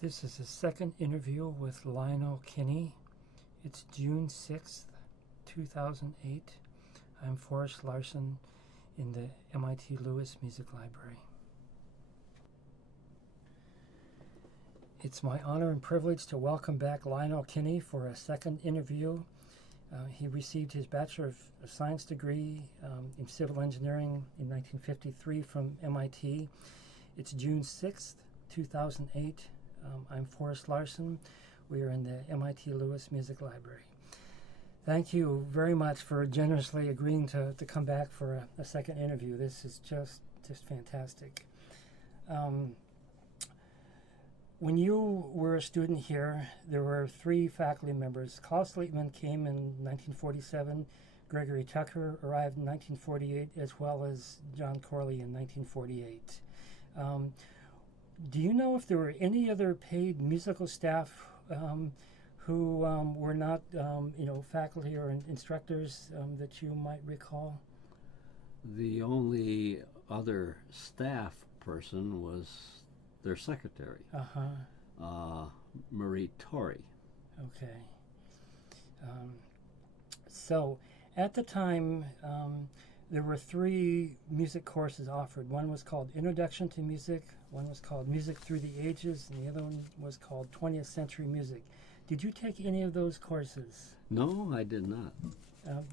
This is the second interview with Lionel Kinney. It's June 6th, 2008. I'm Forrest Larson in the MIT Lewis Music Library. It's my honor and privilege to welcome back Lionel Kinney for a second interview. He received his Bachelor of Science degree in Civil Engineering in 1953 from MIT. It's June 6th, 2008. I'm Forrest Larson. We are in the MIT Lewis Music Library. Thank you very much for generously agreeing to come back for a second interview. This is just fantastic. When you were a student here, there were three faculty members. Klaus Liebman came in 1947. Gregory Tucker arrived in 1948, as well as John Corley in 1948. Do you know if there were any other paid musical staff who were not, faculty or instructors that you might recall? The only other staff person was their secretary, Marie Torrey. Okay. So at the time, there were three music courses offered. One was called Introduction to Music, one was called Music Through the Ages, and the other one was called 20th Century Music. Did you take any of those courses? No, I did not.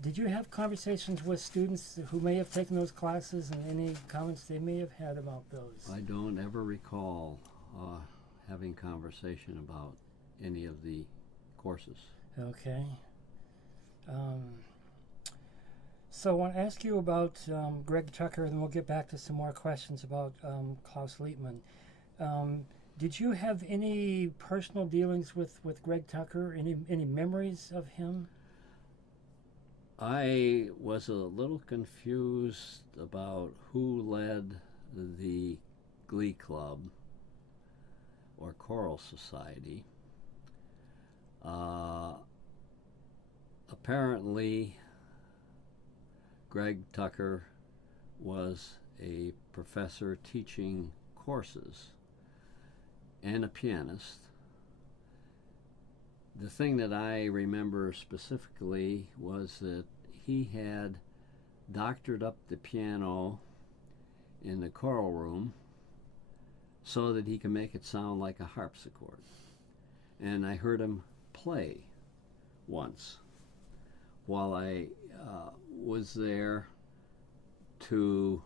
Did you have conversations with students who may have taken those classes and any comments they may have had about those? I don't ever recall having conversation about any of the courses. Okay. So I want to ask you about Greg Tucker, and then we'll get back to some more questions about Klaus Liebman. Did you have any personal dealings with Greg Tucker? Any memories of him? I was a little confused about who led the Glee Club or Choral Society. Apparently, Greg Tucker was a professor teaching courses and a pianist. The thing that I remember specifically was that he had doctored up the piano in the choral room so that he could make it sound like a harpsichord. And I heard him play once while I was there to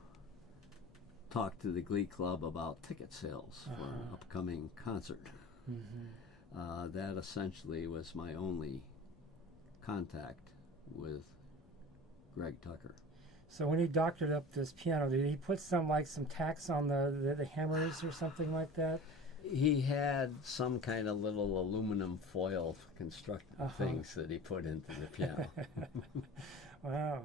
talk to the Glee Club about ticket sales for an upcoming concert. That essentially was my only contact with Greg Tucker. So when he doctored up this piano, did he put some tacks on the hammers or something like that? He had some kind of little aluminum foil constructed things that he put into the piano. Wow.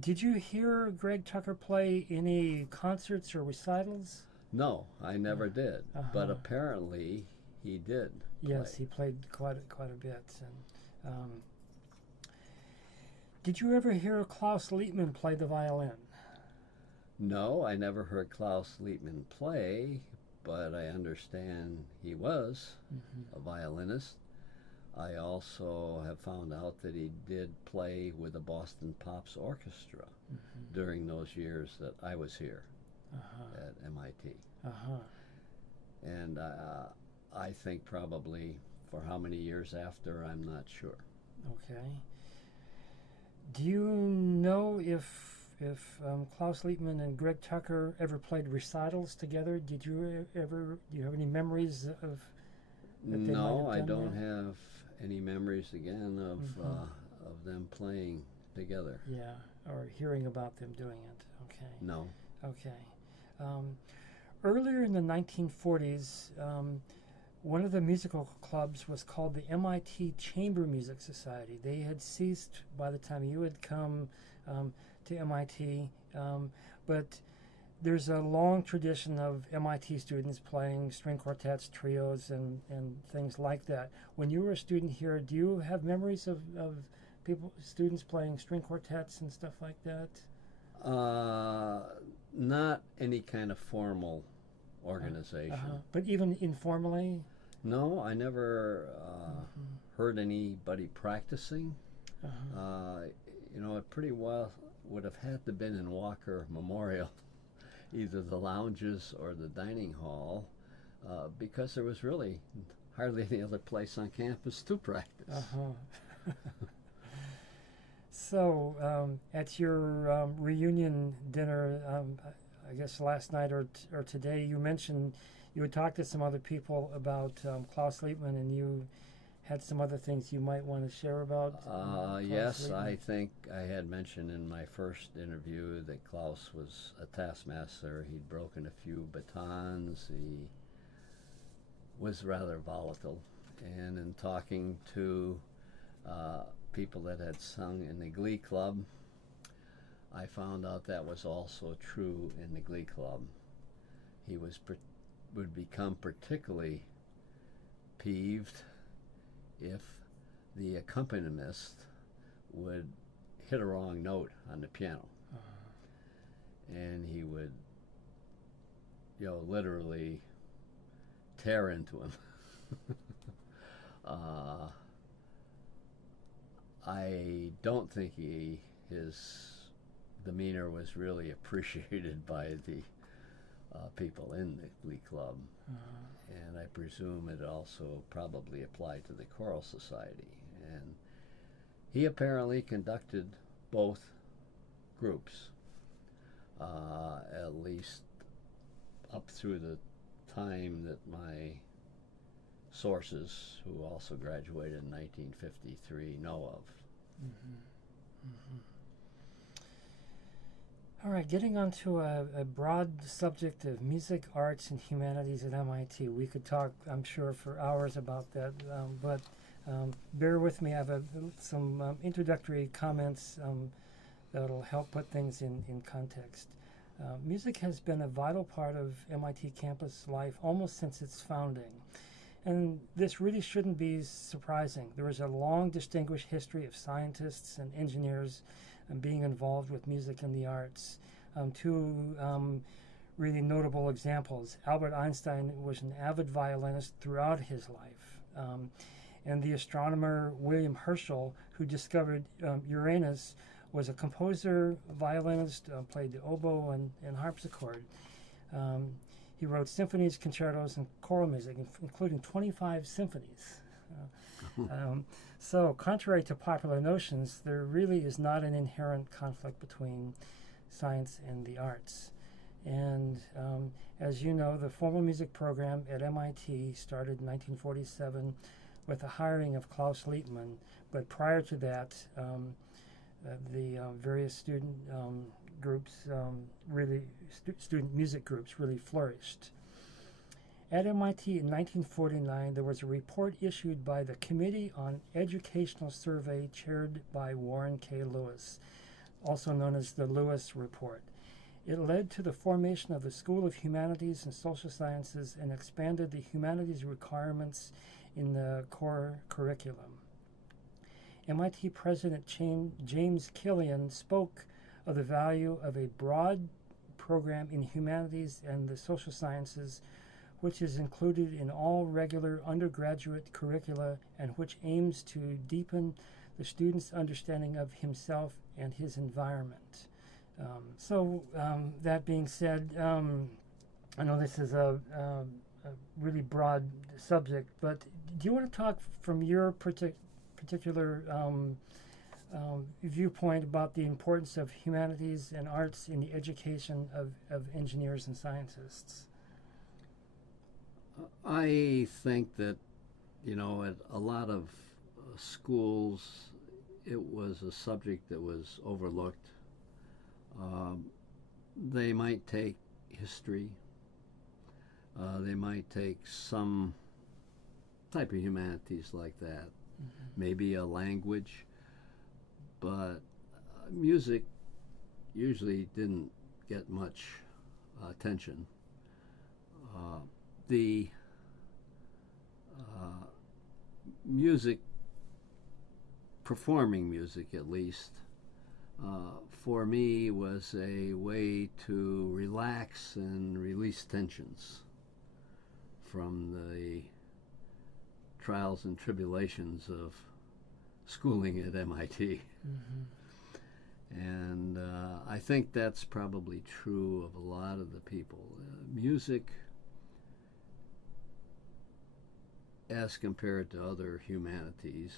Did you hear Greg Tucker play any concerts or recitals? No, I never did. But apparently he did. Yes, he played quite a bit. And did you ever hear Klaus Liebman play the violin? No, I never heard Klaus Liebman play, but I understand he was a violinist. I also have found out that he did play with the Boston Pops Orchestra during those years that I was here at MIT. And I think probably for how many years after, I'm not sure. Okay. Do you know if Klaus Liebman and Greg Tucker ever played recitals together? Do you have any of that? No, I don't have any memories again of them playing together. Yeah, or hearing about them doing it. Okay. No. Okay. Earlier in the 1940s, one of the musical clubs was called the MIT Chamber Music Society. They had ceased by the time you had come to MIT, but there's a long tradition of MIT students playing string quartets, trios, and things like that. When you were a student here, do you have memories of students playing string quartets and stuff like that? Not any kind of formal organization. But even informally? No, I never heard anybody practicing. It pretty well would have had to been in Walker Memorial, either the lounges or the dining hall, because there was really hardly any other place on campus to practice. So, at your reunion dinner, I guess last night or today, you mentioned you had talked to some other people about Klaus Liebman, and you had some other things you might want to share about. Yes, Liebman. I think I had mentioned in my first interview that Klaus was a taskmaster. He'd broken a few batons. He was rather volatile. And in talking to people that had sung in the Glee Club, I found out that was also true in the Glee Club. He would become particularly peeved if the accompanist would hit a wrong note on the piano. And he would, literally tear into him. I don't think his demeanor was really appreciated by the people in the Glee Club. And I presume it also probably applied to the Choral Society. And he apparently conducted both groups, at least up through the time that my sources, who also graduated in 1953, know of. All right, getting on to a broad subject of music, arts, and humanities at MIT. We could talk, I'm sure, for hours about that, but bear with me. I have some introductory comments that'll help put things in context. Music has been a vital part of MIT campus life almost since its founding. And this really shouldn't be surprising. There is a long, distinguished history of scientists and engineers being involved with music and the arts. Two really notable examples. Albert Einstein was an avid violinist throughout his life. And the astronomer William Herschel, who discovered Uranus, was a composer, violinist, played the oboe and harpsichord. He wrote symphonies, concertos, and choral music, including 25 symphonies. So, contrary to popular notions, there really is not an inherent conflict between science and the arts. And as you know, the formal music program at MIT started in 1947 with the hiring of Klaus Liebman, but prior to that, the various student groups, student music groups really flourished. At MIT in 1949, there was a report issued by the Committee on Educational Survey chaired by Warren K. Lewis, also known as the Lewis Report. It led to the formation of the School of Humanities and Social Sciences and expanded the humanities requirements in the core curriculum. MIT President James Killian spoke of the value of a broad program in humanities and the social sciences, which is included in all regular undergraduate curricula and which aims to deepen the student's understanding of himself and his environment. That being said, I know this is a really broad subject, but do you want to talk from your particular viewpoint about the importance of humanities and arts in the education of engineers and scientists? I think that, at a lot of schools, it was a subject that was overlooked. They might take history. They might take some type of humanities like that, maybe a language, but music usually didn't get much attention. The music, performing music at least, for me was a way to relax and release tensions. from the trials and tribulations of schooling at MIT. And I think that's probably true of a lot of the people. Music, as compared to other humanities,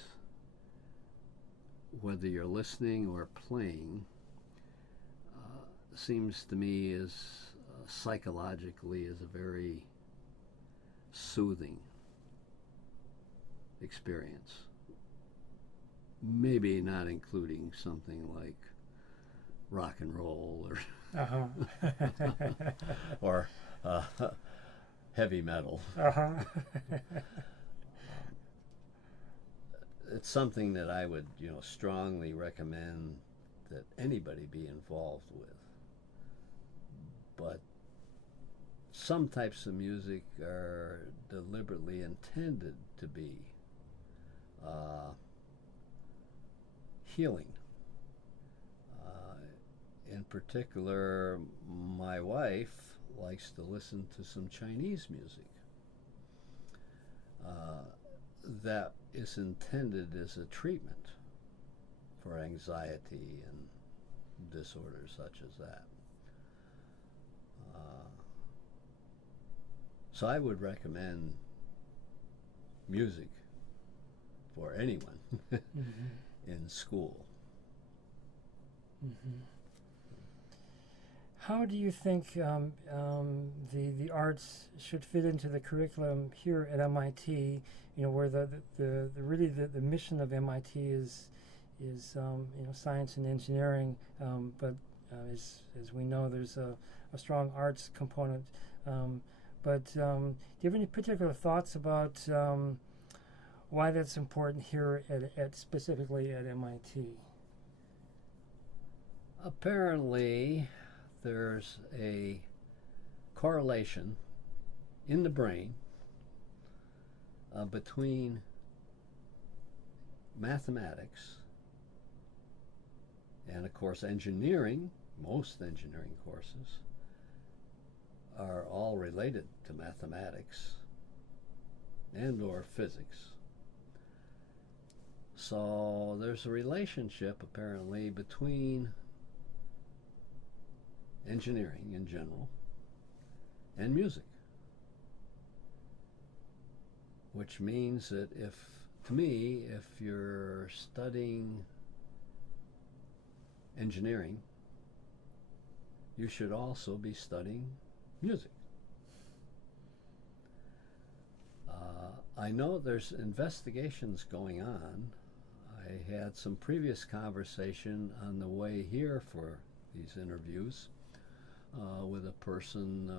whether you're listening or playing, seems to me as psychologically as a very soothing experience. Maybe not including something like rock and roll or or heavy metal. It's something that I would, strongly recommend that anybody be involved with. But some types of music are deliberately intended to be healing. In particular, my wife likes to listen to some Chinese music that is intended as a treatment for anxiety and disorders such as that. So I would recommend music for anyone in school. How do you think the arts should fit into the curriculum here at MIT? Where the mission of MIT is science and engineering, but as we know, there's a strong arts component. But do you have any particular thoughts about why that's important here at specifically at MIT? Apparently, there's a correlation in the brain between mathematics and, of course, engineering. Most engineering courses are all related to mathematics and or physics. So there's a relationship apparently between engineering in general and music, which means that if you're studying engineering, you should also be studying music. I know there's investigations going on. I had some previous conversation on the way here for these interviews with a person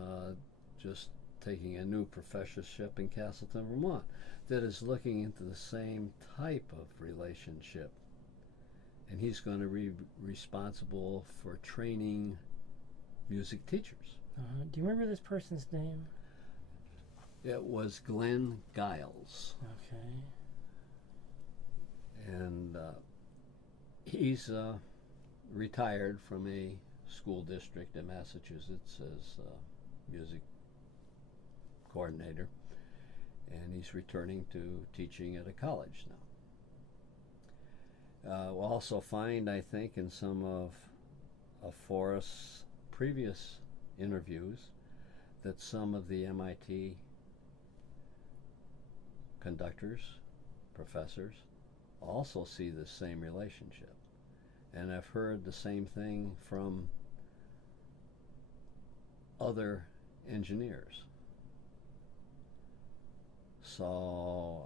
just taking a new professorship in Castleton, Vermont, that is looking into the same type of relationship. And he's going to be responsible for training music teachers. Do you remember this person's name? It was Glenn Giles. Okay. And he's retired from a school district in Massachusetts as music coordinator, and he's returning to teaching at a college now. We'll also find, I think, in some of Forrest's previous interviews that some of the MIT conductors, professors, also see the same relationship. And I've heard the same thing from other engineers. So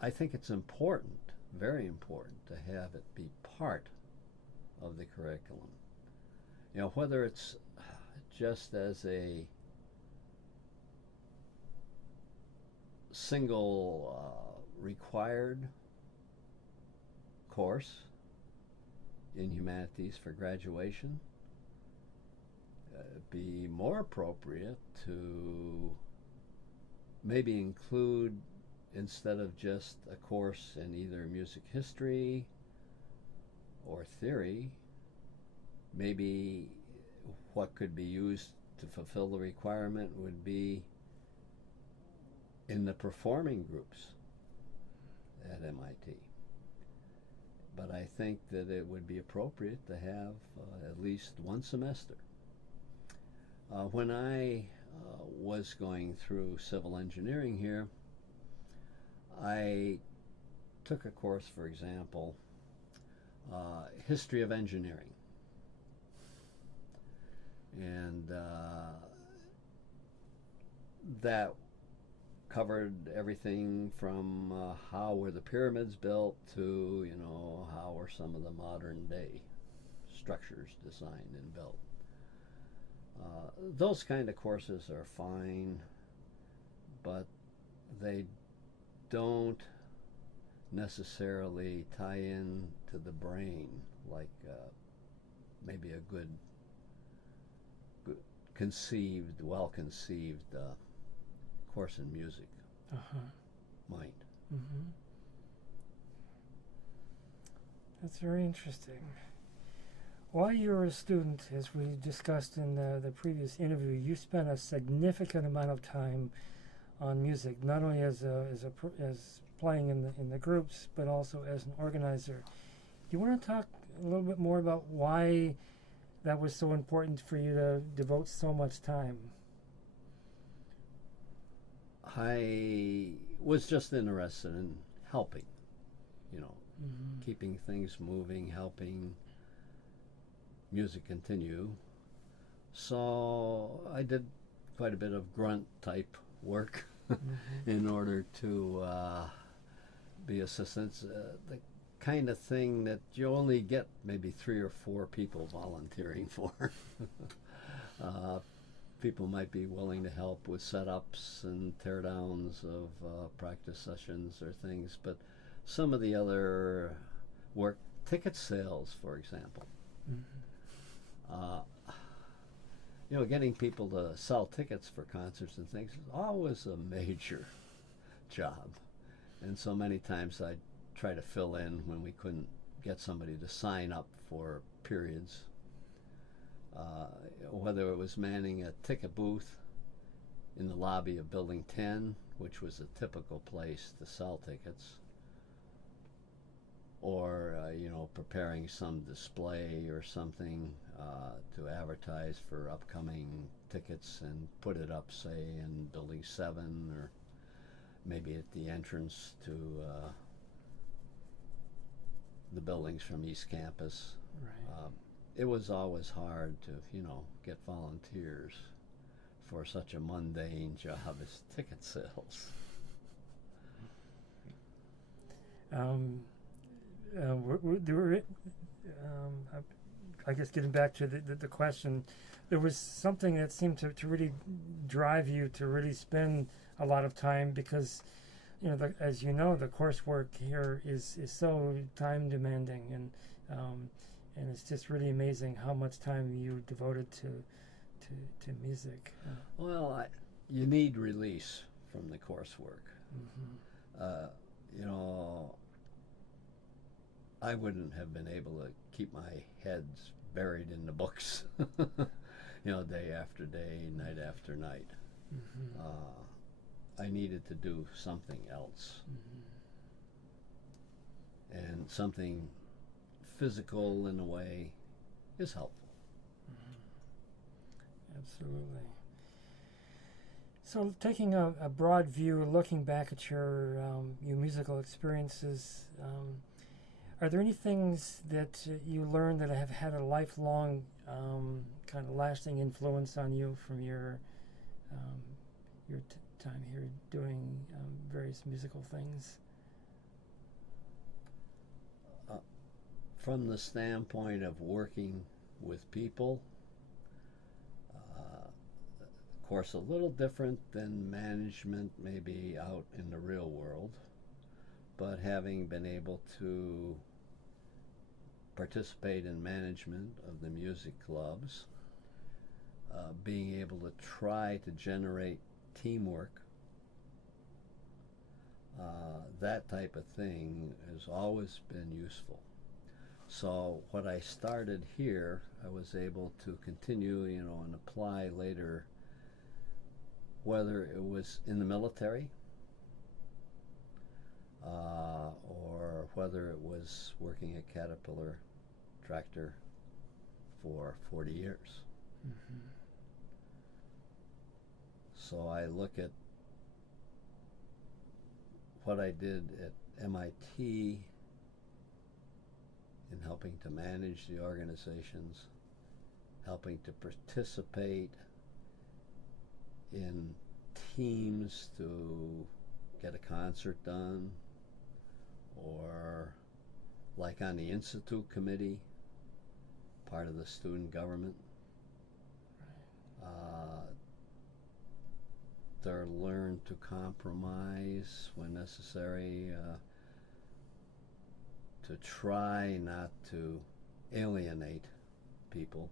I think it's important, very important, to have it be part of the curriculum. Whether it's just as a single required course in humanities for graduation, be more appropriate to maybe include, instead of just a course in either music history or theory, maybe what could be used to fulfill the requirement would be in the performing groups at MIT. But I think that it would be appropriate to have at least one semester. When I was going through civil engineering here, I took a course, for example, history of engineering. And that covered everything from how were the pyramids built to, how were some of the modern day structures designed and built. Those kind of courses are fine, but they don't necessarily tie in to the brain like maybe a good conceived, well-conceived course in music might. Mm-hmm. That's very interesting. While you were a student, as we discussed in the previous interview, you spent a significant amount of time on music, not only as playing in the groups, but also as an organizer. Do you want to talk a little bit more about why that was so important for you to devote so much time? I was just interested in helping, keeping things moving, helping music continue. So I did quite a bit of grunt type work in order to be assistants. The kind of thing that you only get maybe 3 or 4 people volunteering for. People might be willing to help with setups and teardowns of practice sessions or things, but some of the other work, ticket sales, for example. Getting people to sell tickets for concerts and things is always a major job. And so many times I'd try to fill in when we couldn't get somebody to sign up for periods. Whether it was manning a ticket booth in the lobby of Building 10, which was a typical place to sell tickets, or preparing some display or something to advertise for upcoming tickets and put it up, say, in Building 7 or maybe at the entrance to the buildings from East Campus. Right. It was always hard to, get volunteers for such a mundane job as ticket sales. I guess getting back to the question, there was something that seemed to really drive you to really spend a lot of time because, as you know, the coursework here is so time demanding, and it's just really amazing how much time you devoted to music. Well, you need release from the coursework. I wouldn't have been able to keep my head buried in the books, day after day, night after night. I needed to do something else. And something physical in a way is helpful. Absolutely. So taking a broad view, looking back at your musical experiences, are there any things that you learned that have had a lifelong kind of lasting influence on you from your time here doing various musical things? From the standpoint of working with people, of course, a little different than management maybe out in the real world, but having been able to participate in management of the music clubs, being able to try to generate teamwork, that type of thing has always been useful. So what I started here, I was able to continue, and apply later, whether it was in the military or whether it was working at Caterpillar Tractor for 40 years. Mm-hmm. So I look at what I did at MIT in helping to manage the organizations, helping to participate in teams to get a concert done, or like on the Institute Committee, part of the student government. To learn to compromise when necessary, to try not to alienate people.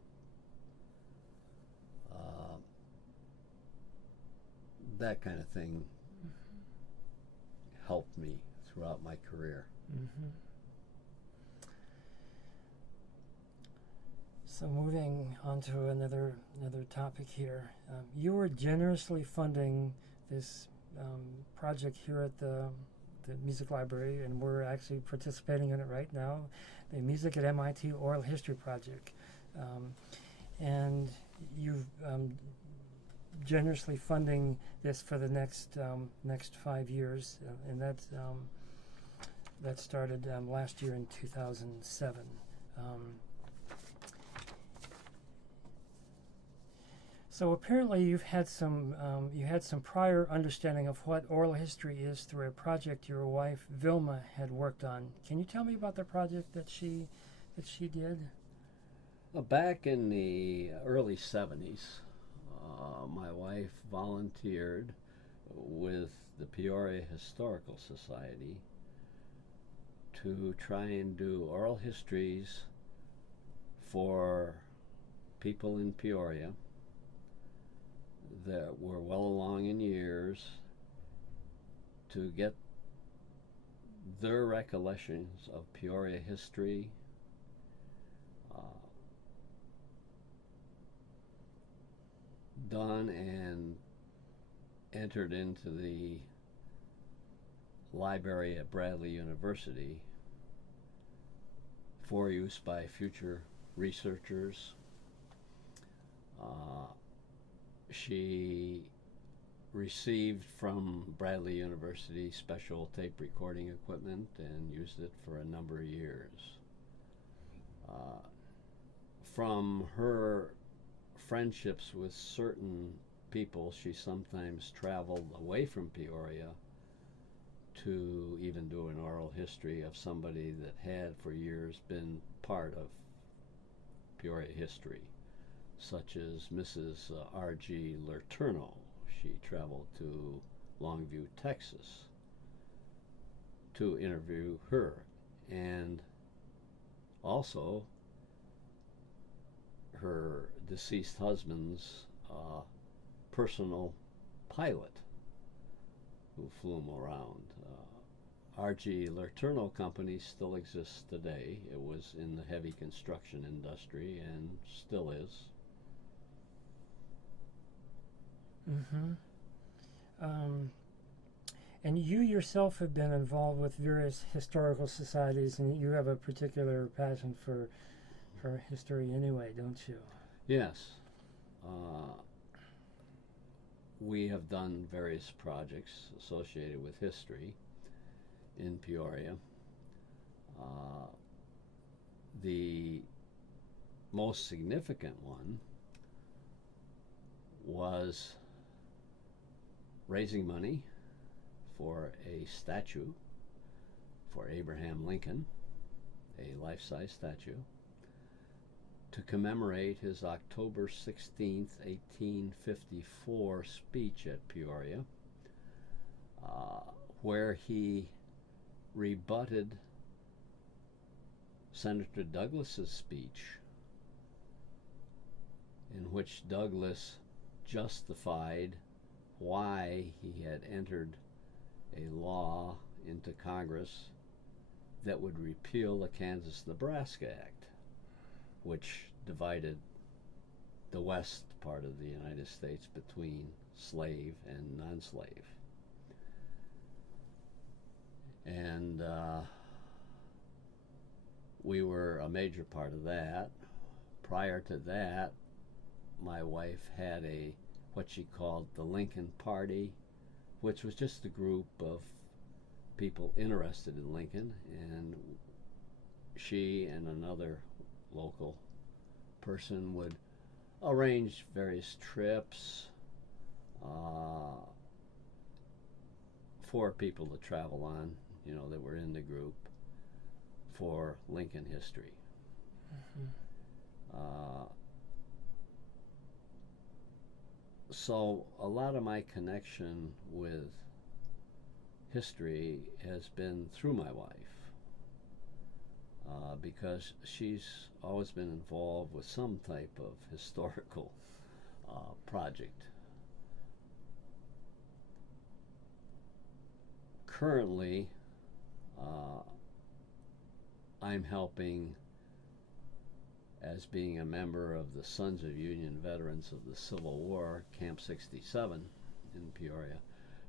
That kind of thing helped me throughout my career. Mm-hmm. So moving on to another topic here, you were generously funding this project here at the Music Library, and we're actually participating in it right now, the Music at MIT Oral History Project. And you've generously funding this for the next 5 years, and that started last year in 2007. So apparently you had some prior understanding of what oral history is through a project your wife Vilma had worked on. Can you tell me about the project that she did? Back in the early 70s, my wife volunteered with the Peoria Historical Society to try and do oral histories for people in Peoria that were well along in years, to get their recollections of Peoria history, done and entered into the library at Bradley University for use by future researchers. She received from Bradley University special tape recording equipment and used it for a number of years. From her friendships with certain people, she sometimes traveled away from Peoria to even do an oral history of somebody that had for years been part of Peoria history, such as Mrs. R.G. Lerturno. She traveled to Longview, Texas to interview her, and also her deceased husband's personal pilot who flew him around. R.G. Lerturno Company still exists today. It was in the heavy construction industry and still is. Mm-hmm. And you yourself have been involved with various historical societies, and you have a particular passion for history anyway, don't you? Yes. We have done various projects associated with history in Peoria. The most significant one was raising money for a statue for Abraham Lincoln, a life-size statue, to commemorate his October 16th, 1854 speech at Peoria, where he rebutted Senator Douglas's speech, in which Douglas justified why he had entered a law into Congress that would repeal the Kansas-Nebraska Act, which divided the west part of the United States between slave and non-slave. And we were a major part of that. Prior to that, my wife had what she called the Lincoln Party, which was just a group of people interested in Lincoln, and she and another local person would arrange various trips for people to travel on, that were in the group for Lincoln history. So a lot of my connection with history has been through my wife, because she's always been involved with some type of historical project. Currently, I'm helping as being a member of the Sons of Union Veterans of the Civil War, Camp 67 in Peoria,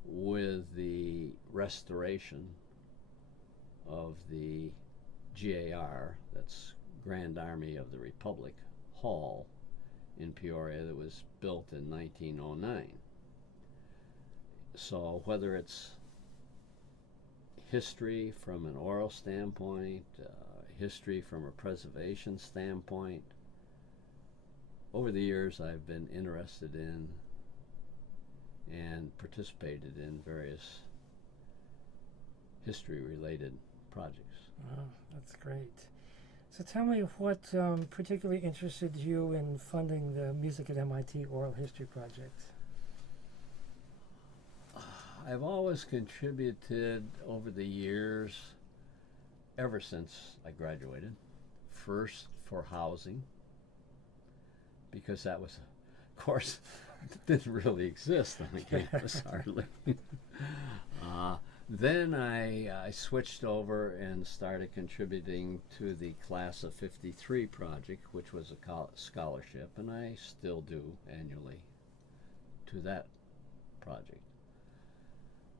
with the restoration of the GAR, that's Grand Army of the Republic Hall in Peoria, that was built in 1909. So whether it's history from an oral standpoint, history from a preservation standpoint, over the years I've been interested in and participated in various history-related projects. Wow, that's great. So tell me what particularly interested you in funding the Music at MIT Oral History Project? I've always contributed over the years, ever since I graduated, first for housing, because that was a course that didn't really exist on the campus hardly. Then I switched over and started contributing to the Class of 53 project, which was a scholarship, and I still do annually to that project.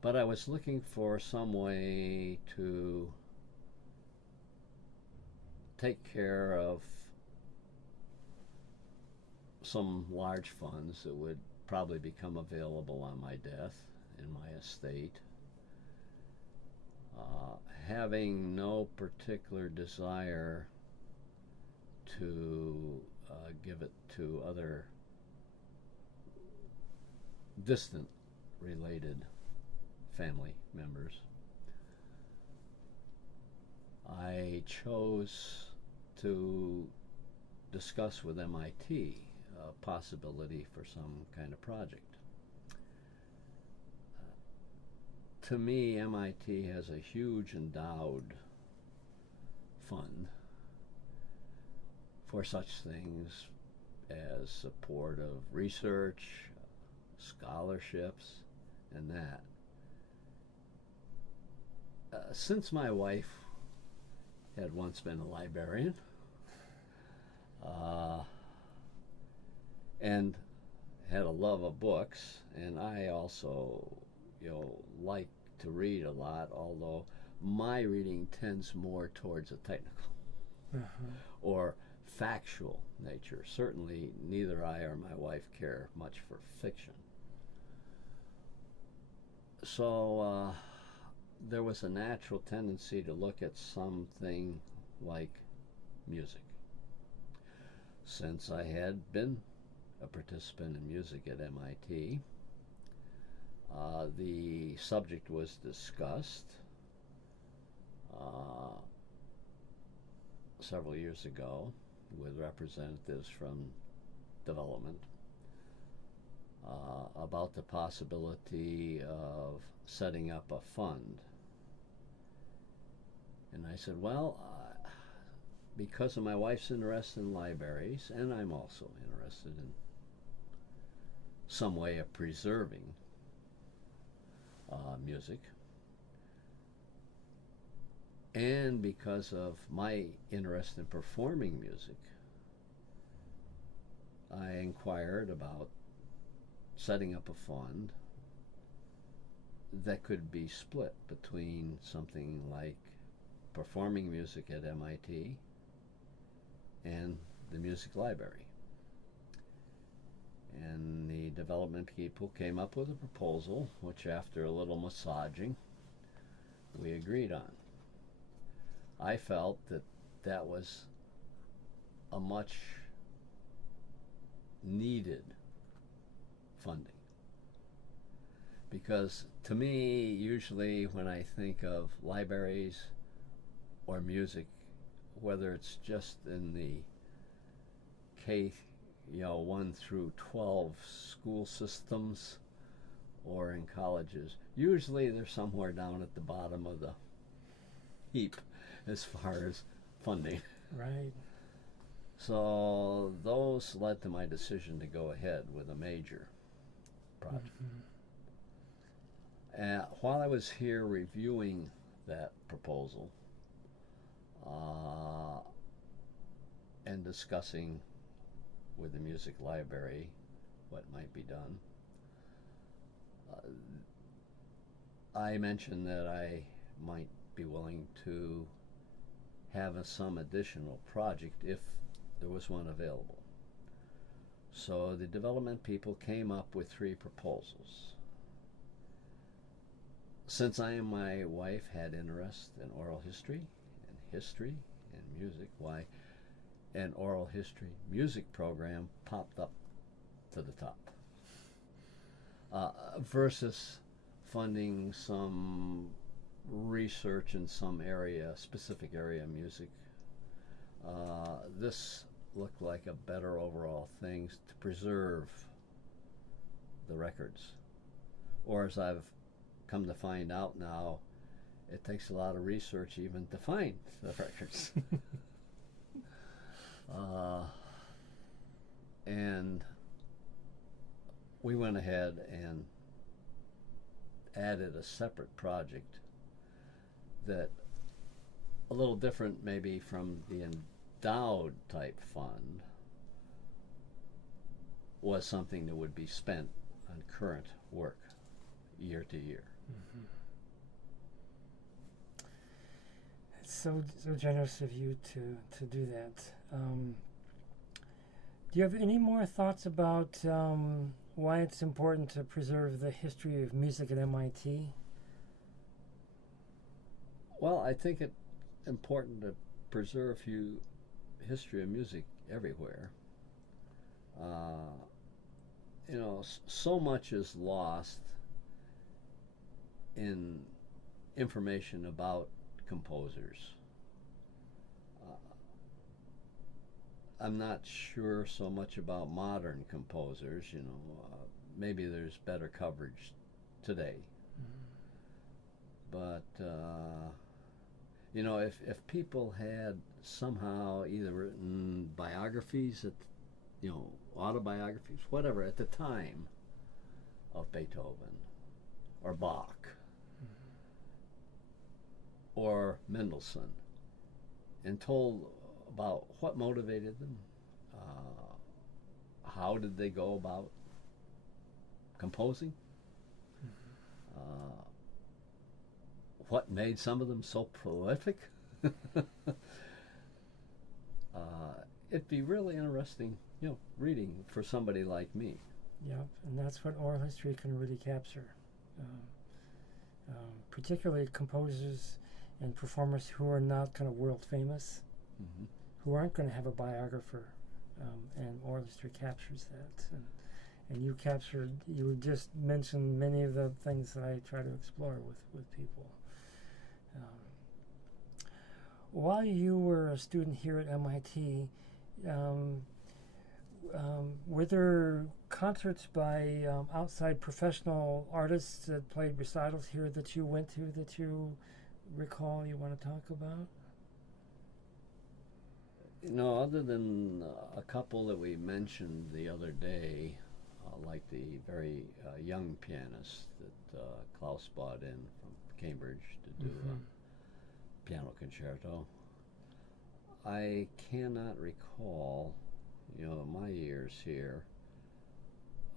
But I was looking for some way to take care of some large funds that would probably become available on my death in my estate. Having no particular desire to give it to other distant related family members, I chose to discuss with MIT a possibility for some kind of project. To me, MIT has a huge endowed fund for such things as support of research, scholarships, and that. Since my wife had once been a librarian, and had a love of books, and I also, like to read a lot, although my reading tends more towards a technical or factual nature. Certainly neither I or my wife care much for fiction. So there was a natural tendency to look at something like music. Since I had been a participant in music at MIT, the subject was discussed several years ago with representatives from development about the possibility of setting up a fund. And I said, well, because of my wife's interest in libraries, and I'm also interested in some way of preserving music, and because of my interest in performing music, I inquired about setting up a fund that could be split between something like performing music at MIT and the music library. And the development people came up with a proposal, which after a little massaging, we agreed on. I felt that that was a much needed funding. Because to me, usually when I think of libraries or music, whether it's just in the K 1 through 12 school systems or in colleges, usually they're somewhere down at the bottom of the heap as far as funding. Right. So those led to my decision to go ahead with a major project. While I was here reviewing that proposal and discussing with the music library what might be done, I mentioned that I might be willing to have some additional project if there was one available. So the development people came up with 3 proposals. Since I and my wife had interest in oral history and music, why an oral history music program popped up to the top versus funding some research in some area, specific area of music. This looked like a better overall thing to preserve the records. Or as I've come to find out now, it takes a lot of research even to find the records. And we went ahead and added a separate project that a little different maybe from the endowed type fund was something that would be spent on current work year to year. Mm-hmm. It's so generous of you to do that. Do you have any more thoughts about why it's important to preserve the history of music at MIT? Well, I think it's important to preserve history of music everywhere. So much is lost in information about composers. I'm not sure so much about modern composers. Maybe there's better coverage today. But if people had somehow either written biographies, autobiographies, whatever, at the time of Beethoven or Bach or Mendelssohn, and told about what motivated them, how did they go about composing, what made some of them so prolific. It'd be really interesting, reading for somebody like me. Yep, and that's what oral history can really capture. Particularly composers and performers who are not kind of world famous, who aren't going to have a biographer, and oral history captures that. And you just mentioned many of the things that I try to explore with people. While you were a student here at MIT, were there concerts by outside professional artists that played recitals here that you went to that you recall you want to talk about? Other than a couple that we mentioned the other day, like the very young pianist that Klaus brought in from Cambridge to do a piano concerto, I cannot recall, my years here,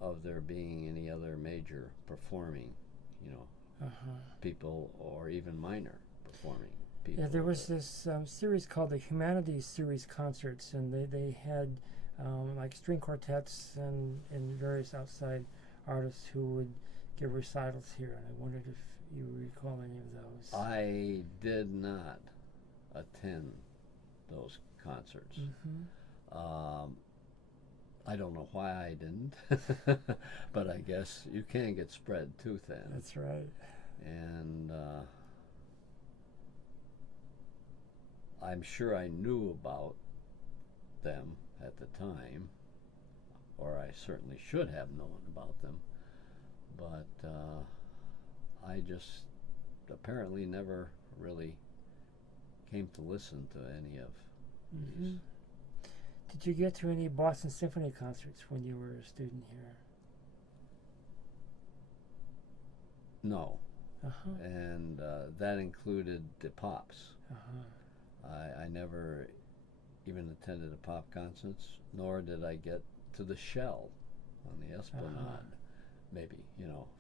of there being any other major performing, people, or even minor performing people. Yeah, there was this series called the Humanities Series Concerts, and they had like string quartets and various outside artists who would give recitals here. And I wondered if you recall any of those. I did not attend those concerts. I don't know why I didn't, but I guess you can't get spread too thin. That's right. And I'm sure I knew about them at the time, or I certainly should have known about them, but I just apparently never really came to listen to any of these. Did you get to any Boston Symphony concerts when you were a student here? No. And that included the Pops. I never even attended the Pop concerts, nor did I get to the Shell on the Esplanade, maybe,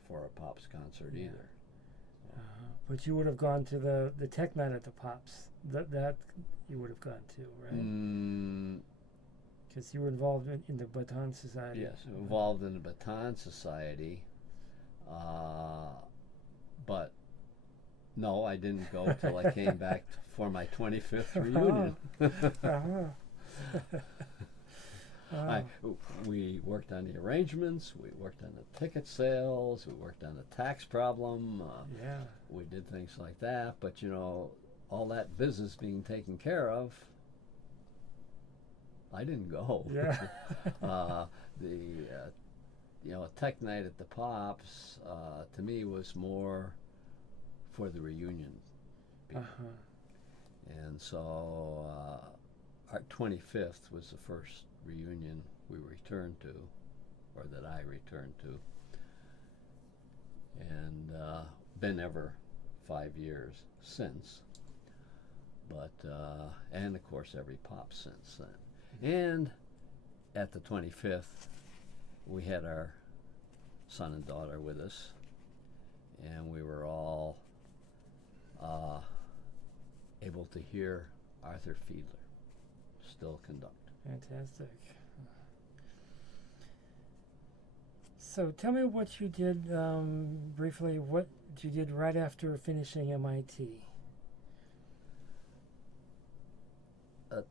for a Pops concert either. But you would have gone to the Tech Night at the Pops. That you would have gone to, right? Because you were involved in the Baton Society. Yes, involved in the Baton Society. But no, I didn't go till I came back for my 25th reunion. We worked on the arrangements, we worked on the ticket sales, we worked on the tax problem. We did things like that, but all that business being taken care of, I didn't go. A Tech Night at the Pops, to me, was more for the reunion people. And so our 25th was the first reunion we returned to, or that I returned to, and been ever 5 years since. But and of course every Pop since then. And at the 25th, we had our son and daughter with us, and we were all able to hear Arthur Fiedler still conduct. Fantastic. So tell me what you did briefly, what you did right after finishing MIT.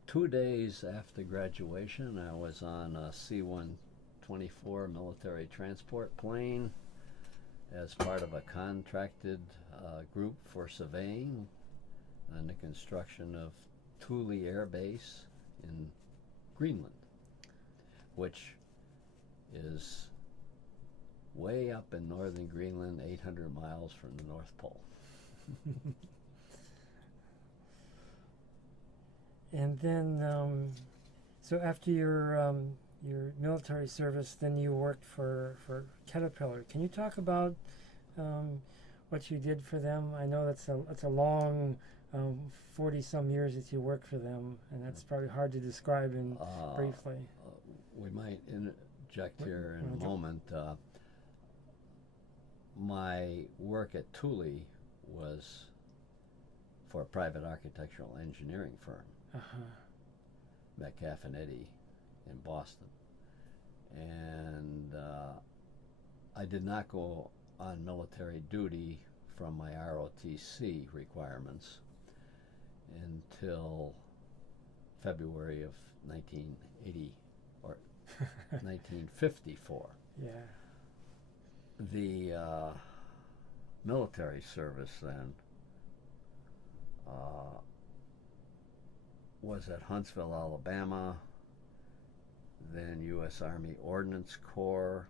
2 days after graduation, I was on a C-124 military transport plane as part of a contracted group for surveying and the construction of Thule Air Base in Greenland, which is way up in northern Greenland, 800 miles from the North Pole. And then, so after your military service, then you worked for Caterpillar. Can you talk about what you did for them? I know that's a long 40-some years that you worked for them, and that's probably hard to describe in briefly. We might interject here in a moment. My work at Thule was for a private architectural engineering firm, Metcalf and Eddy in Boston. And I did not go on military duty from my ROTC requirements until February of 1980 or 1954. The military service then was at Huntsville, Alabama, then U.S. Army Ordnance Corps.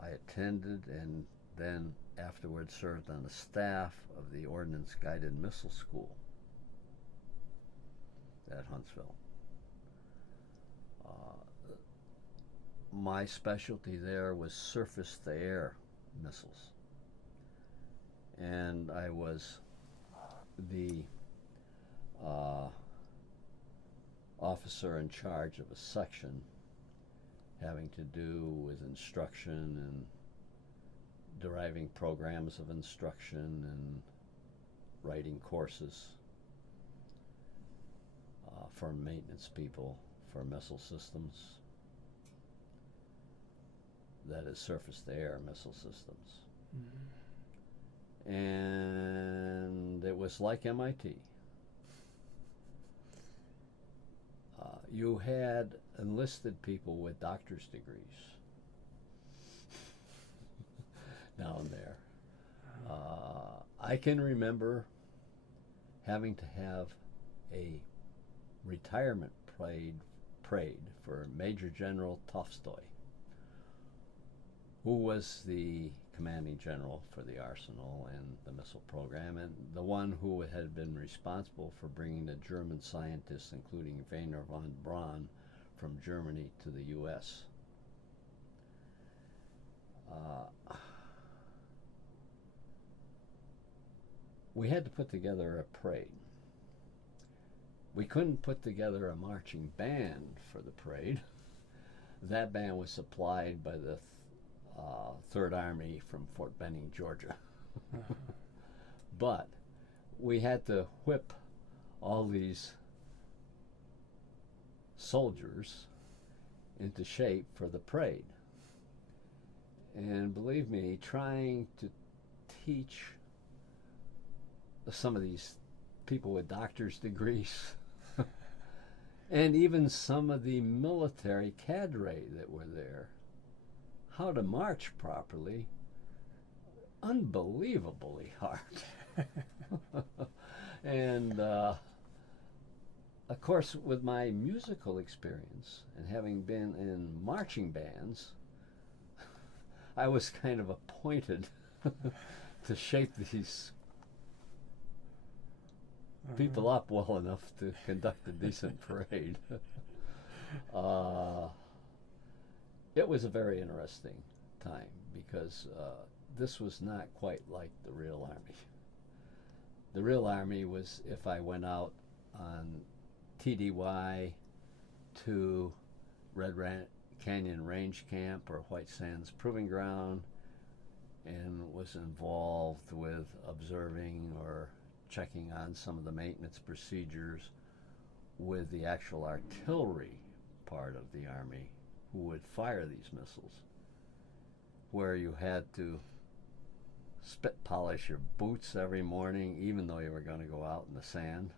I attended and then afterwards served on the staff of the Ordnance Guided Missile School at Huntsville. My specialty there was surface-to-air missiles, and I was the officer in charge of a section having to do with instruction and deriving programs of instruction and writing courses for maintenance people for missile systems, that is surface-to-air missile systems. And it was like MIT. You had enlisted people with doctor's degrees down there. I can remember having to have a retirement parade for Major General Tolstoy, who was the commanding general for the arsenal and the missile program, and the one who had been responsible for bringing the German scientists, including Wernher von Braun, from Germany to the U.S. We had to put together a parade. We couldn't put together a marching band for the parade. That band was supplied by the Third Army from Fort Benning, Georgia. But we had to whip all these soldiers into shape for the parade. And believe me, trying to teach some of these people with doctor's degrees and even some of the military cadre that were there how to march properly, unbelievably hard. And of course, with my musical experience and having been in marching bands, I was kind of appointed to shape these people up well enough to conduct a decent parade. It was a very interesting time because this was not quite like the real Army. The real Army was if I went out on TDY to Red Canyon Range Camp or White Sands Proving Ground and was involved with observing or checking on some of the maintenance procedures with the actual artillery part of the Army who would fire these missiles, where you had to spit polish your boots every morning even though you were going to go out in the sand,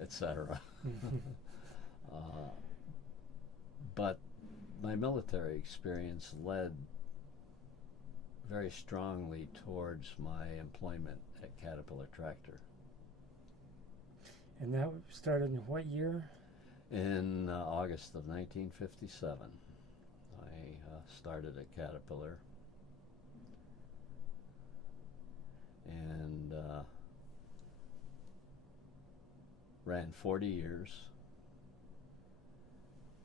etc. But my military experience led very strongly towards my employment at Caterpillar Tractor. And that started in what year? In August of 1957. I started at Caterpillar and ran 40 years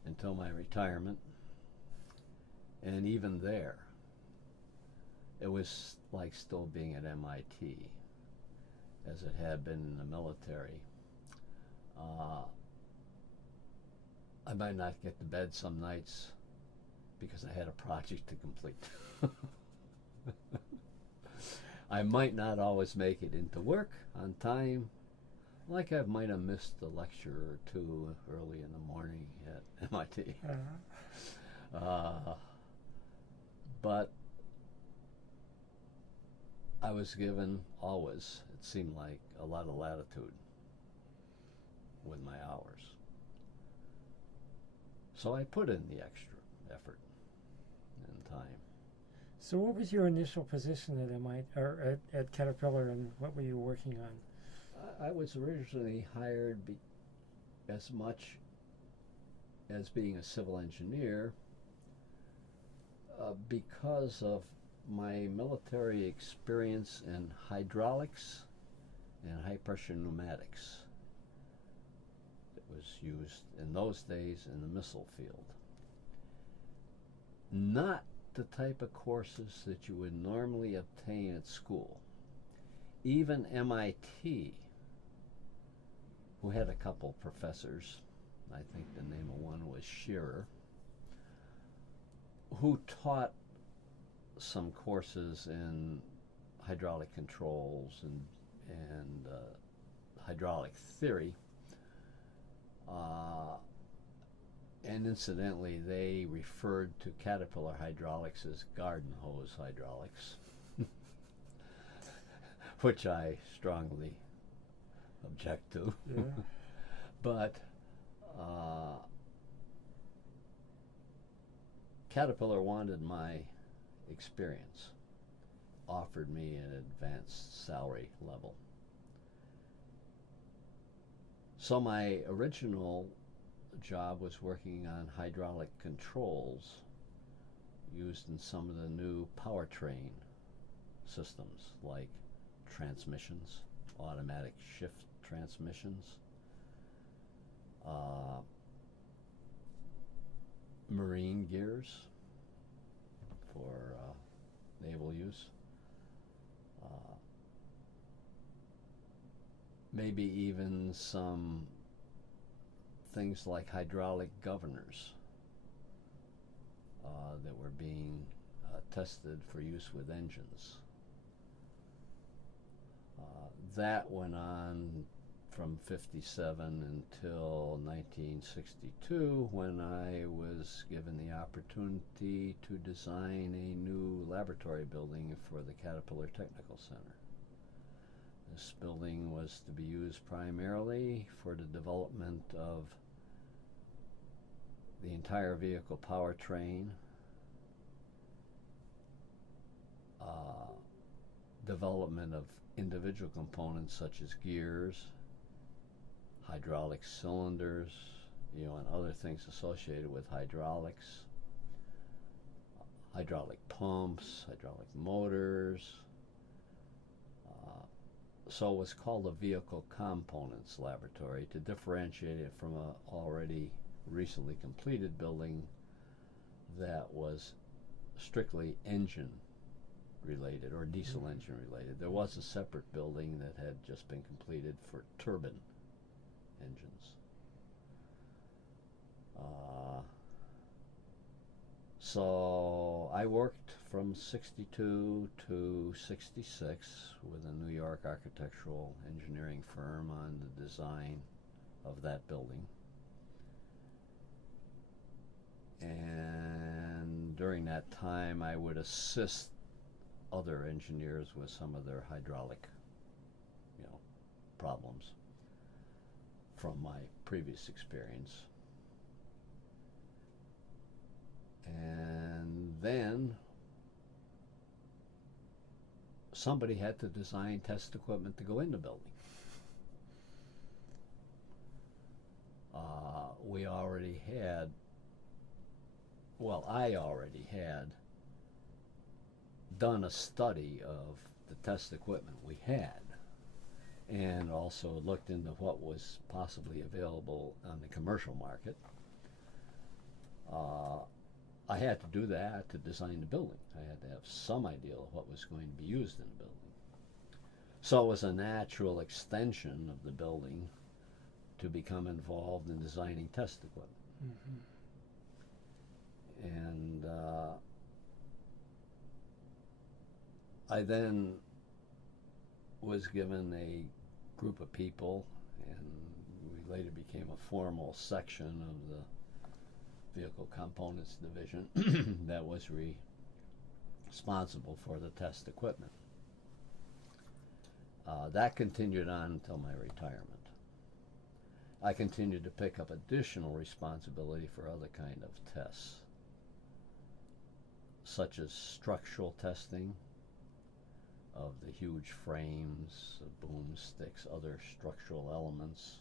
until my retirement. And even there, it was like still being at MIT, as it had been in the military. I might not get to bed some nights because I had a project to complete. I might not always make it into work on time, like I might have missed a lecture or two early in the morning at MIT. But I was given always, it seemed like, a lot of latitude with my hours. So I put in the extra effort and time. So what was your initial position at MIT or at Caterpillar, and what were you working on? I was originally hired as much as being a civil engineer because of my military experience in hydraulics and high pressure pneumatics. It was used in those days in the missile field. Not the type of courses that you would normally obtain at school. Even MIT, who had a couple professors, I think the name of one was Shearer, who taught some courses in hydraulic controls and hydraulic theory. And incidentally, they referred to Caterpillar hydraulics as garden hose hydraulics, which I strongly object to. Yeah. But Caterpillar wanted my experience, offered me an advanced salary level. So my original job was working on hydraulic controls used in some of the new powertrain systems, like transmissions, automatic shift transmissions, marine gears for naval use, maybe even some things like hydraulic governors that were being tested for use with engines. That went on from 57 until 1962, when I was given the opportunity to design a new laboratory building for the Caterpillar Technical Center. This building was to be used primarily for the development of the entire vehicle powertrain, development of individual components such as gears, hydraulic cylinders, and other things associated with hydraulics, hydraulic pumps, hydraulic motors. So it was called a Vehicle Components Laboratory to differentiate it from an already recently completed building that was strictly engine related or diesel engine related. There was a separate building that had just been completed for turbine engines. So I worked from 62 to 66 with a New York architectural engineering firm on the design of that building. And during that time, I would assist other engineers with some of their hydraulic, problems from my previous experience. And then somebody had to design test equipment to go in the building. We already had, I already had done a study of the test equipment we had, and also looked into what was possibly available on the commercial market. I had to do that to design the building. I had to have some idea of what was going to be used in the building. So it was a natural extension of the building to become involved in designing test equipment. Mm-hmm. And I then was given a group of people, and we later became a formal section of the Vehicle Components Division that was responsible for the test equipment. That continued on until my retirement. I continued to pick up additional responsibility for other kind of tests, such as structural testing of the huge frames, boom sticks, other structural elements,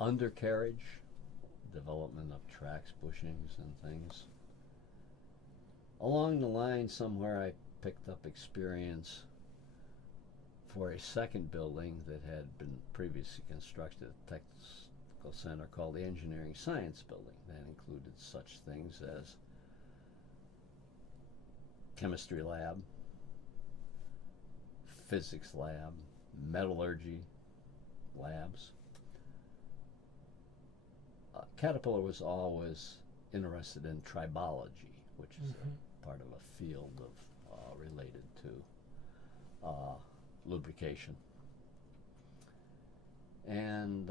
undercarriage, development of tracks, bushings, and things. Along the line, somewhere I picked up experience for a second building that had been previously constructed at the Technical Center called the Engineering Science Building. That included such things as chemistry lab, physics lab, metallurgy labs. Caterpillar was always interested in tribology, which is part of a field of related to lubrication. And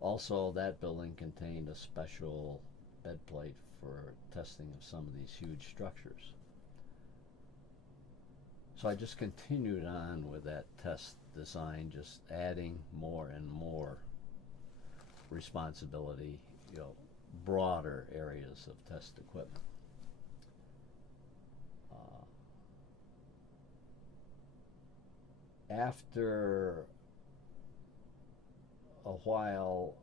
also that building contained a special bed plate for testing of some of these huge structures. So I just continued on with that test design, just adding more and more responsibility, broader areas of test equipment. After a while,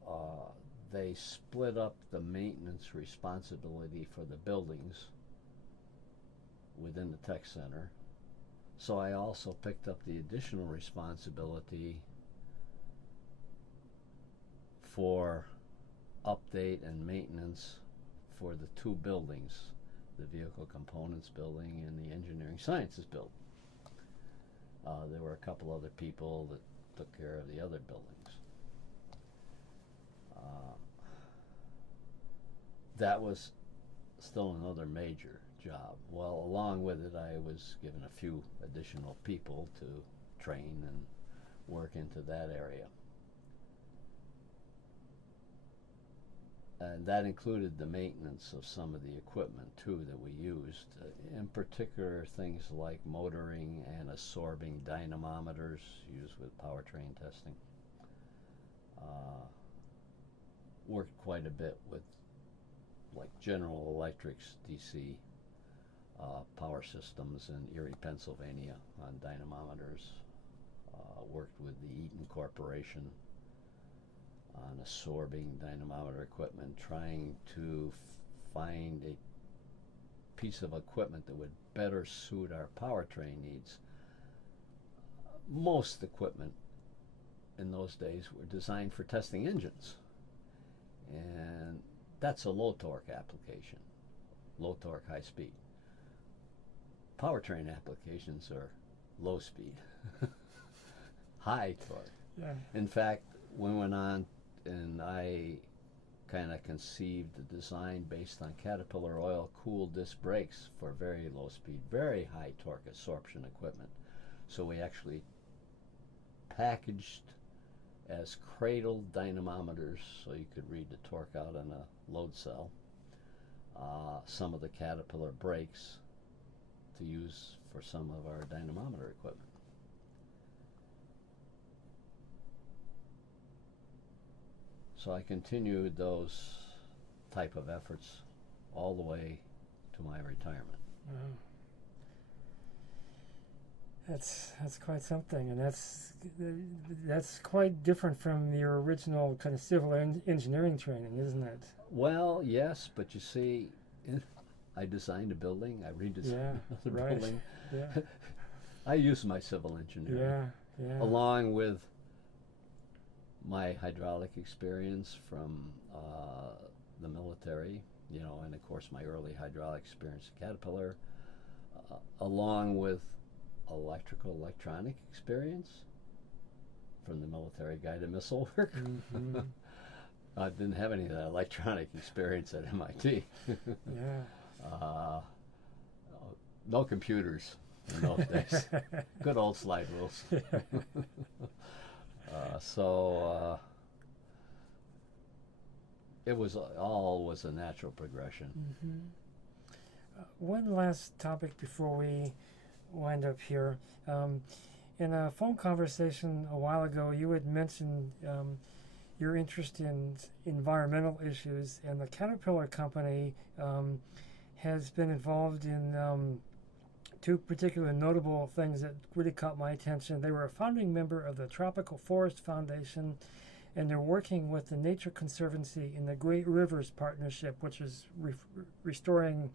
they split up the maintenance responsibility for the buildings within the tech center. So I also picked up the additional responsibility for update and maintenance for the two buildings, the vehicle components building and the engineering sciences building. There were a couple other people that took care of the other buildings. That was still another major job. Well, along with it, I was given a few additional people to train and work into that area. And that included the maintenance of some of the equipment, too, that we used. In particular, things like motoring and absorbing dynamometers used with powertrain testing. Worked quite a bit with like General Electric's DC power systems in Erie, Pennsylvania on dynamometers. Worked with the Eaton Corporation on absorbing dynamometer equipment, trying to find a piece of equipment that would better suit our powertrain needs. Most equipment in those days were designed for testing engines, and that's a low torque application, low torque, high speed. Powertrain applications are low speed, high torque. Yeah. In fact, we went on and I kind of conceived the design based on Caterpillar oil-cooled disc brakes for very low speed, very high torque absorption equipment. So we actually packaged as cradle dynamometers so you could read the torque out on a load cell, some of the Caterpillar brakes to use for some of our dynamometer equipment. So I continued those type of efforts all the way to my retirement. Wow. That's quite something, and that's quite different from your original kind of civil engineering training, isn't it? Well, yes, but you see, I designed a building, I redesigned another building. Yeah. I used my civil engineering, along with my hydraulic experience from the military, and of course my early hydraulic experience at Caterpillar, along with electronic experience from the military guided missile work. Mm-hmm. I didn't have any of that electronic experience at MIT. No computers in those days. Good old slide rules. It was a natural progression. Mm-hmm. One last topic before we wind up here. In a phone conversation a while ago, you had mentioned your interest in environmental issues, and the Caterpillar company has been involved in two particular notable things that really caught my attention. They were a founding member of the Tropical Forest Foundation, and they're working with the Nature Conservancy in the Great Rivers Partnership, which is restoring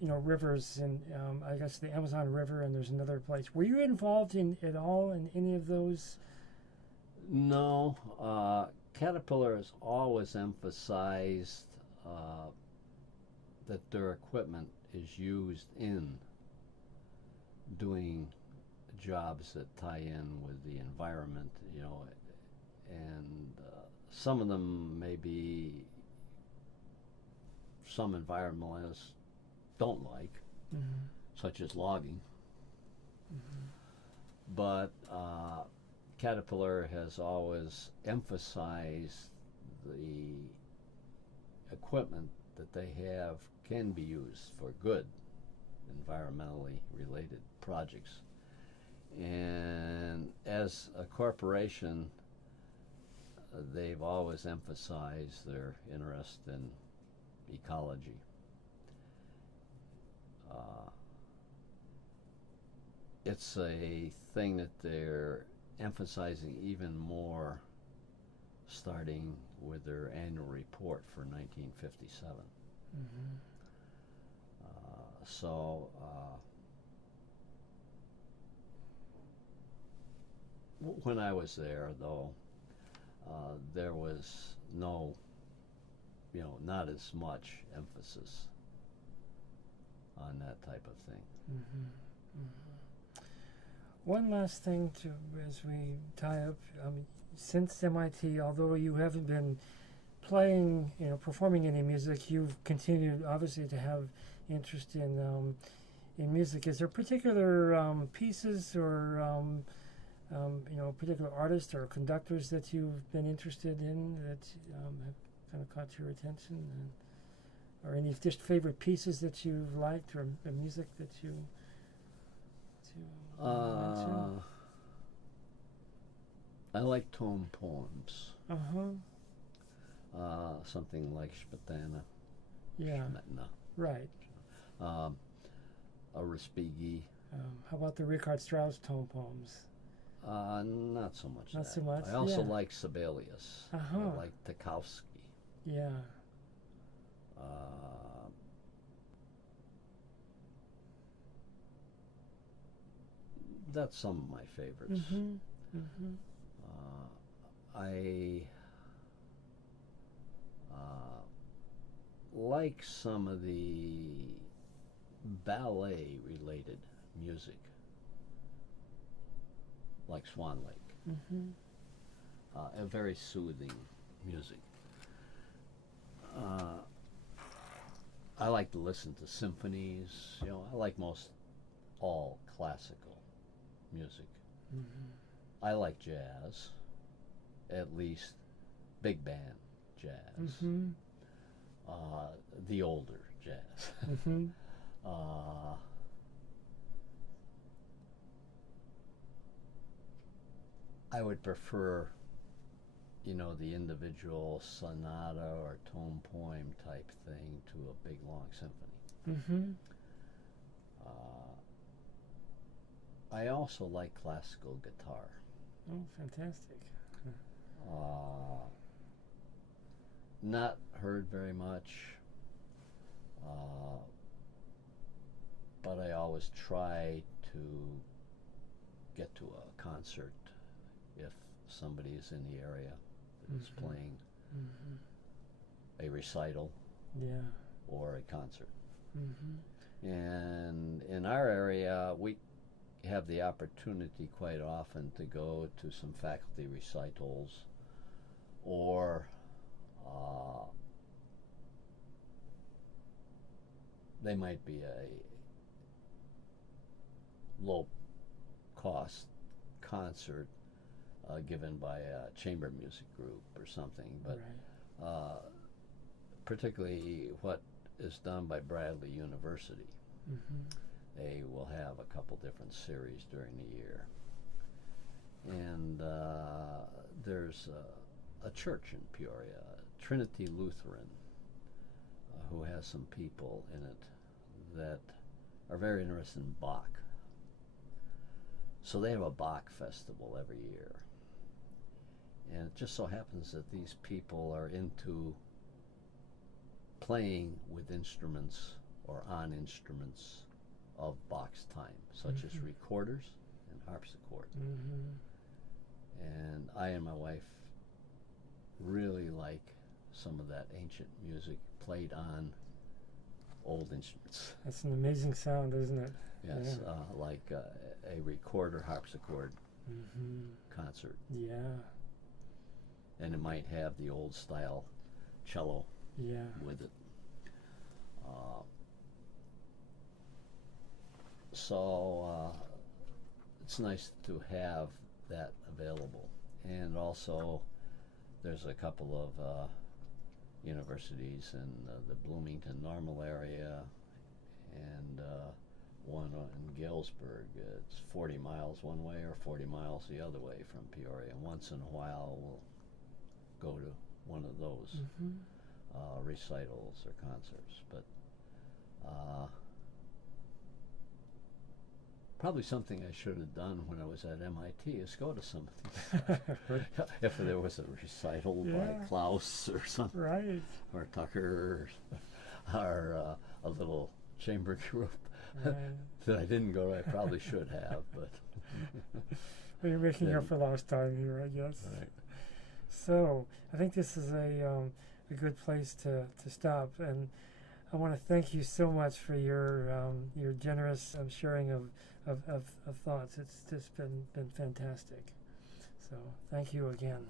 rivers, and I guess the Amazon River, and there's another place. Were you involved at all in any of those? No. Caterpillar has always emphasized that their equipment is used in doing jobs that tie in with the environment, and some of them may be some environmentalists don't like, such as logging. But Caterpillar has always emphasized the equipment that they have can be used for good environmentally related projects. And as a corporation, they've always emphasized their interest in ecology. It's a thing that they're emphasizing even more starting with their annual report for 1957. When I was there, though, there was no, not as much emphasis on that type of thing. One last thing as we tie up, since MIT, although you haven't been playing, performing any music, you've continued obviously to have interest in music. Is there particular pieces or particular artists or conductors that you've been interested in that have kind of caught your attention, or any just favorite pieces that you've liked, or music that you I like tone poems. Something like Smetana. Yeah. Smetana. Right. A Respighi. How about the Richard Strauss tone poems? Not so much. Not that. so much. I also like Sibelius. I like Tchaikovsky. Yeah. That's some of my favorites. I like some of the ballet-related music, like Swan Lake. A very soothing music. I like to listen to symphonies. I like most all classical music. I like jazz, at least big band jazz. The older jazz. I would prefer, the individual sonata or tone poem type thing to a big long symphony. I also like classical guitar. Oh, fantastic. Not heard very much, but I always try to get to a concert if somebody is in the area that is playing a recital or a concert. And in our area, we have the opportunity quite often to go to some faculty recitals, or they might be a low-cost concert given by a chamber music group or something, but particularly what is done by Bradley University. They will have a couple different series during the year. And there's a church in Peoria, Trinity Lutheran, who has some people in it that are very interested in Bach. So they have a Bach festival every year. And it just so happens that these people are into playing with instruments or on instruments of Bach's time, such as recorders and harpsichord. And I and my wife really like some of that ancient music played on old instruments. That's an amazing sound, isn't it? Yes, like a recorder harpsichord concert. Yeah. And it might have the old style cello with it. So it's nice to have that available. And also, there's a couple of universities in the Bloomington Normal area, and one in Galesburg. It's 40 miles one way or 40 miles the other way from Peoria. And once in a while, we'll go to one of those recitals or concerts. But probably something I should have done when I was at MIT is go to some of these. If there was a recital by Klaus or something, right, or Tucker, or a little chamber group that I didn't go to, I probably should have. But well, you're making up for lost time here, I guess. Right. So I think this is a good place to stop, and I want to thank you so much for your generous sharing of thoughts. It's just been fantastic. So thank you again.